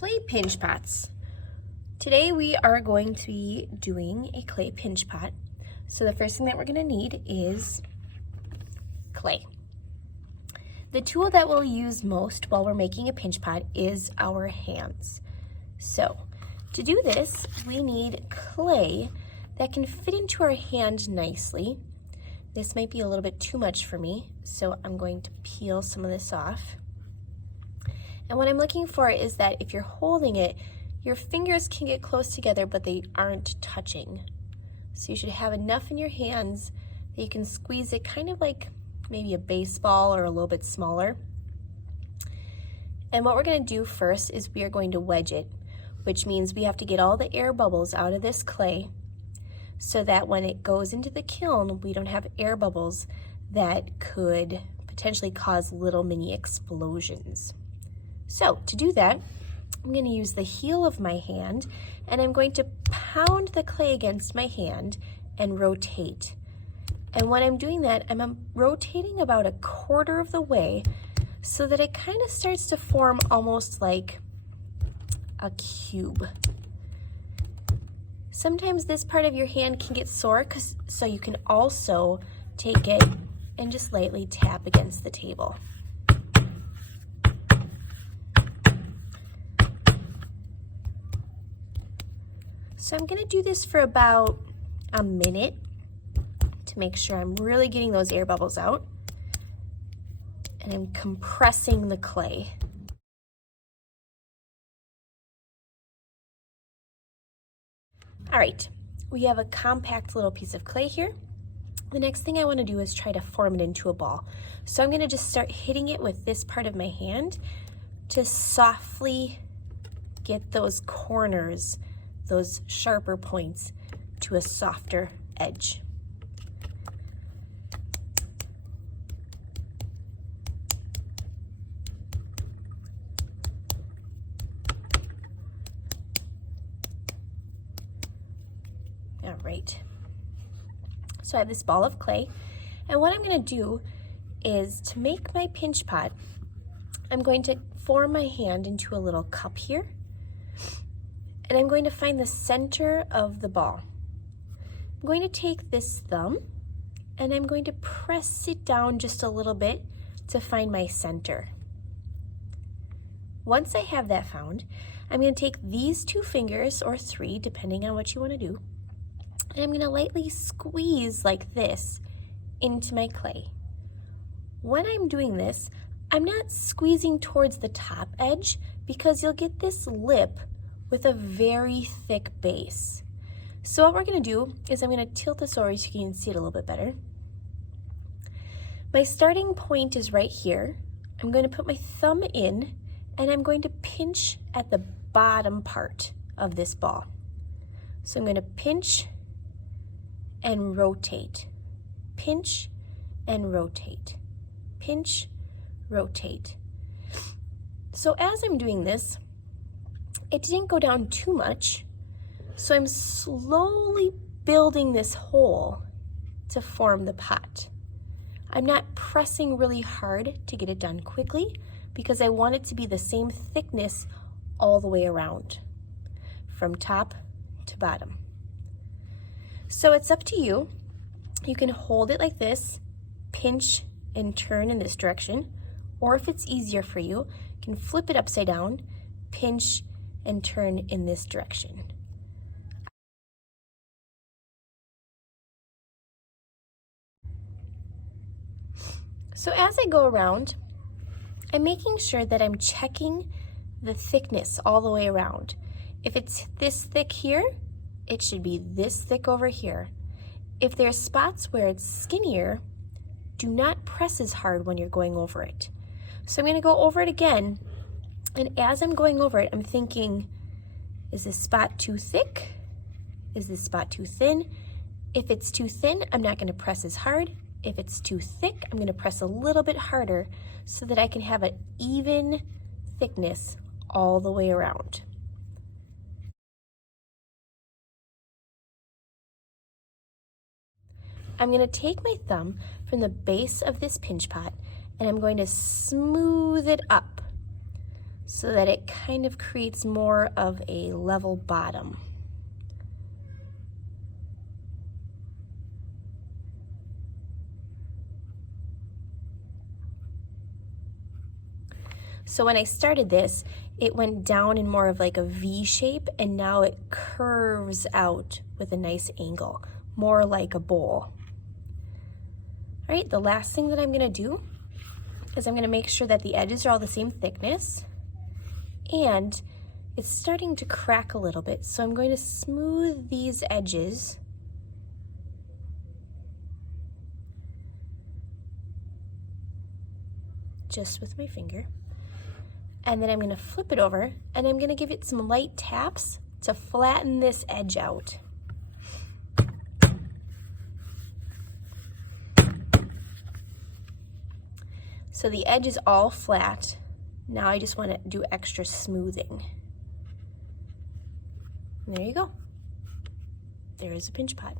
Clay pinch pots. Today we are going to be doing a clay pinch pot. So the first thing that we're going to need is clay. The tool that we'll use most while we're making a pinch pot is our hands. So to do this, we need clay that can fit into our hand nicely. This might be a little bit too much for me, so I'm going to peel some of this off. And what I'm looking for is that if you're holding it, your fingers can get close together, but they aren't touching. So you should have enough in your hands that you can squeeze it kind of like maybe a baseball or a little bit smaller. And what we're going to do first is we are going to wedge it, which means we have to get all the air bubbles out of this clay so that when it goes into the kiln, we don't have air bubbles that could potentially cause little mini explosions. So to do that, I'm going to use the heel of my hand and I'm going to pound the clay against my hand and rotate. And when I'm doing that, I'm rotating about a quarter of the way so that it kind of starts to form almost like a cube. Sometimes this part of your hand can get sore, so you can also take it and just lightly tap against the table. So I'm going to do this for about a minute to make sure I'm really getting those air bubbles out. And I'm compressing the clay. All right, we have a compact little piece of clay here. The next thing I want to do is try to form it into a ball. So I'm going to just start hitting it with this part of my hand to softly get those corners, those sharper points, to a softer edge. All right, so I have this ball of clay, and what I'm going to do is to make my pinch pot, I'm going to form my hand into a little cup here, and I'm going to find the center of the ball. I'm going to take this thumb and I'm going to press it down just a little bit to find my center. Once I have that found, I'm going to take these two fingers, or three, depending on what you want to do, and I'm going to lightly squeeze like this into my clay. When I'm doing this, I'm not squeezing towards the top edge because you'll get this lip with a very thick base. So what we're going to do is I'm going to tilt this over so you can see it a little bit better. My starting point is right here. I'm going to put my thumb in and I'm going to pinch at the bottom part of this ball. So I'm going to pinch and rotate, pinch and rotate, pinch, rotate. So as I'm doing this, it didn't go down too much, so I'm slowly building this hole to form the pot. I'm not pressing really hard to get it done quickly because I want it to be the same thickness all the way around, from top to bottom. So it's up to you. You can hold it like this, pinch and turn in this direction, or if it's easier for you, you can flip it upside down, pinch and turn in this direction. So as I go around, I'm making sure that I'm checking the thickness all the way around. If it's this thick here, it should be this thick over here. If there's spots where it's skinnier, do not press as hard when you're going over it. So I'm going to go over it again, and as I'm going over it, I'm thinking, is this spot too thick? Is this spot too thin? If it's too thin, I'm not going to press as hard. If it's too thick, I'm going to press a little bit harder so that I can have an even thickness all the way around. I'm going to take my thumb from the base of this pinch pot and I'm going to smooth it up. so that it kind of creates more of a level bottom. So when I started this, it went down in more of like a V shape, and now it curves out with a nice angle, more like a bowl. All right, the last thing that I'm gonna do is I'm gonna make sure that the edges are all the same thickness, and it's starting to crack a little bit, so I'm going to smooth these edges just with my finger. And then I'm gonna flip it over, and I'm gonna give it some light taps to flatten this edge out. So the edge is all flat. Now I just wanna do extra smoothing. And there you go. There is a pinch pot.